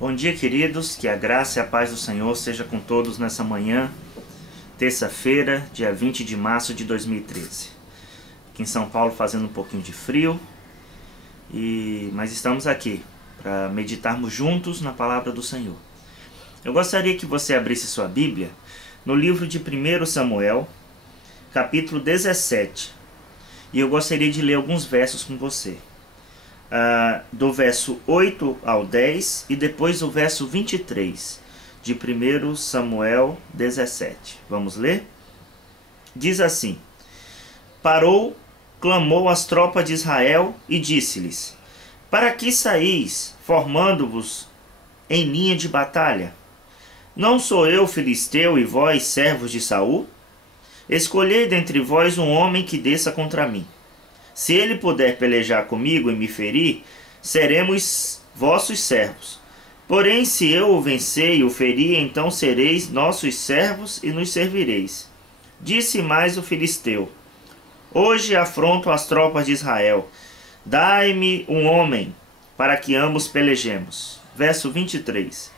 Bom dia, queridos, que a graça e a paz do Senhor seja com todos nessa manhã, terça-feira, dia 20 de março de 2013. Aqui em São Paulo fazendo um pouquinho de frio, mas estamos aqui para meditarmos juntos na palavra do Senhor. Eu gostaria que você abrisse sua Bíblia no livro de 1 Samuel, capítulo 17, e eu gostaria de ler alguns versos com você. Do verso 8 ao 10 e depois o verso 23 de 1 Samuel 17. Vamos ler? Diz assim: Parou, clamou às tropas de Israel e disse-lhes: Para que saís, formando-vos em linha de batalha? Não sou eu filisteu e vós servos de Saul? Escolhei dentre vós um homem que desça contra mim. Se ele puder pelejar comigo e me ferir, seremos vossos servos. Porém, se eu o vencer e o ferir, então sereis nossos servos e nos servireis. Disse mais o filisteu: Hoje afronto as tropas de Israel. Dai-me um homem, para que ambos pelejemos. Verso 23.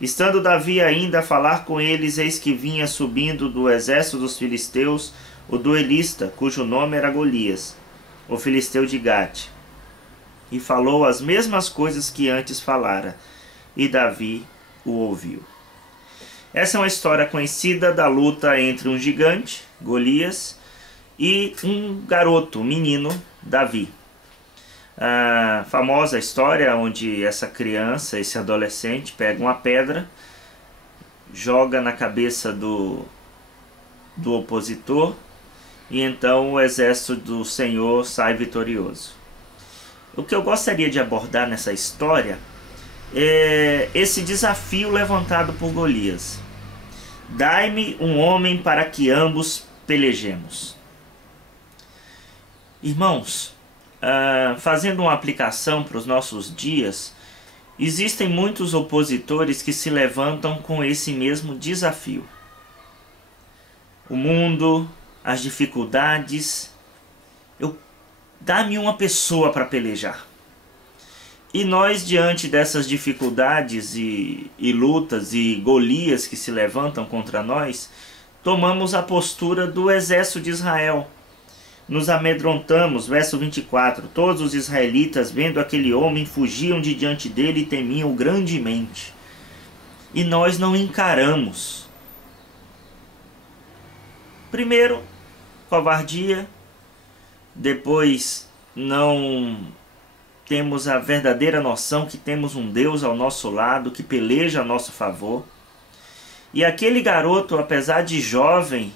Estando Davi ainda a falar com eles, eis que vinha subindo do exército dos filisteus o duelista, cujo nome era Golias, o filisteu de Gate, e falou as mesmas coisas que antes falara, e Davi o ouviu. Essa é uma história conhecida da luta entre um gigante, Golias, e um garoto, um menino, Davi. A famosa história onde essa criança, esse adolescente, pega uma pedra, joga na cabeça do opositor, e então o exército do Senhor sai vitorioso. O que eu gostaria de abordar nessa história é esse desafio levantado por Golias. Dai-me um homem para que ambos pelejemos. Irmãos, fazendo uma aplicação para os nossos dias, existem muitos opositores que se levantam com esse mesmo desafio. O mundo, as dificuldades, dá-me uma pessoa para pelejar. E nós, diante dessas dificuldades e lutas e Golias que se levantam contra nós, tomamos a postura do exército de Israel. Nos amedrontamos, verso 24, todos os israelitas, vendo aquele homem, fugiam de diante dele e temiam grandemente. E nós não encaramos. Primeiro, covardia, depois não temos a verdadeira noção que temos um Deus ao nosso lado, que peleja a nosso favor. E aquele garoto, apesar de jovem,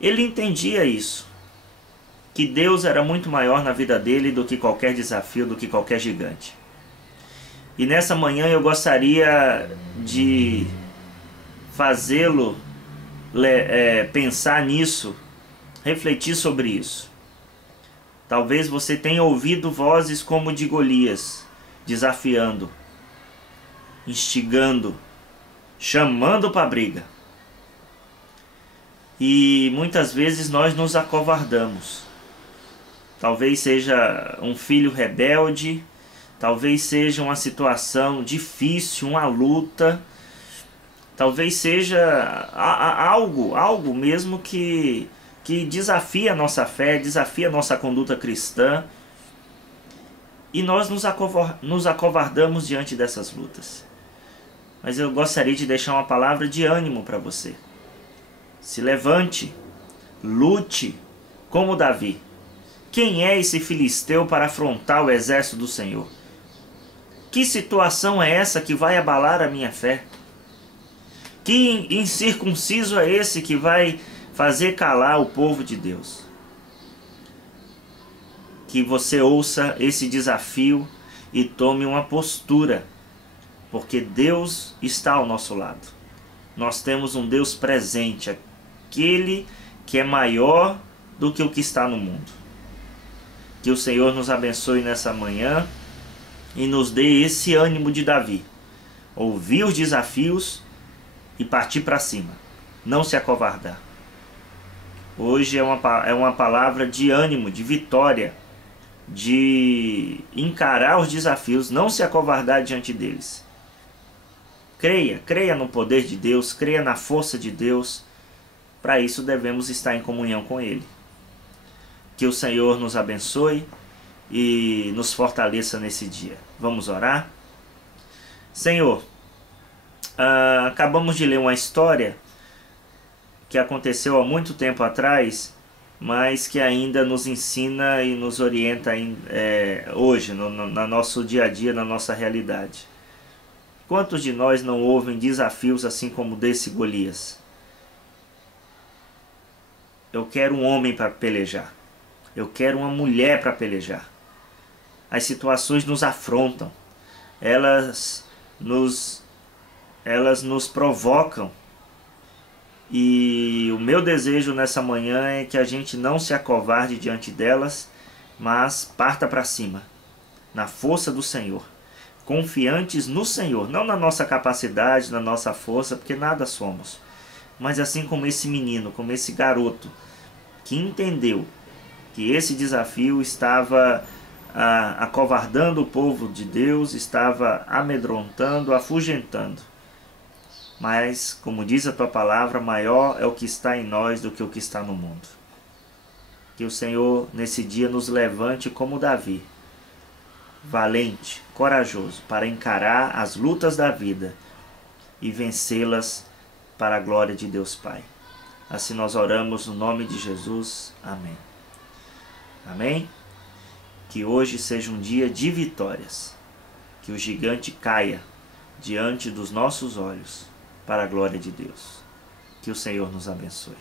ele entendia isso, que Deus era muito maior na vida dele do que qualquer desafio, do que qualquer gigante. E nessa manhã eu gostaria de fazê-lo pensar nisso, refletir sobre isso. Talvez você tenha ouvido vozes como de Golias, desafiando, instigando, chamando para a briga. E muitas vezes nós nos acovardamos. Talvez seja um filho rebelde, talvez seja uma situação difícil, uma luta, talvez seja algo mesmo que desafia a nossa fé, desafia a nossa conduta cristã. E nós nos acovardamos diante dessas lutas. Mas eu gostaria de deixar uma palavra de ânimo para você. Se levante, lute como Davi. Quem é esse filisteu para afrontar o exército do Senhor? Que situação é essa que vai abalar a minha fé? Que incircunciso é esse que vai fazer calar o povo de Deus? Que você ouça esse desafio e tome uma postura, porque Deus está ao nosso lado. Nós temos um Deus presente, aquele que é maior do que o que está no mundo. Que o Senhor nos abençoe nessa manhã e nos dê esse ânimo de Davi. Ouvir os desafios e partir para cima. Não se acovardar. Hoje é uma palavra de ânimo, de vitória, de encarar os desafios, não se acovardar diante deles. Creia no poder de Deus, creia na força de Deus. Para isso devemos estar em comunhão com Ele. Que o Senhor nos abençoe e nos fortaleça nesse dia. Vamos orar? Senhor, acabamos de ler uma história que aconteceu há muito tempo atrás, mas que ainda nos ensina e nos orienta hoje, no nosso dia a dia, na nossa realidade. Quantos de nós não ouvem desafios assim como desse Golias? Eu quero um homem para pelejar. Eu quero uma mulher para pelejar. As situações nos afrontam. Elas nos provocam. E o meu desejo nessa manhã é que a gente não se acovarde diante delas, mas parta para cima, na força do Senhor. Confiantes no Senhor, não na nossa capacidade, na nossa força, porque nada somos. Mas assim como esse menino, como esse garoto, que entendeu que esse desafio estava acovardando o povo de Deus, estava amedrontando, afugentando. Mas, como diz a tua palavra, maior é o que está em nós do que o que está no mundo. Que o Senhor nesse dia nos levante como Davi, valente, corajoso, para encarar as lutas da vida e vencê-las para a glória de Deus Pai. Assim nós oramos no nome de Jesus. Amém. Amém? Que hoje seja um dia de vitórias. Que o gigante caia diante dos nossos olhos para a glória de Deus. Que o Senhor nos abençoe.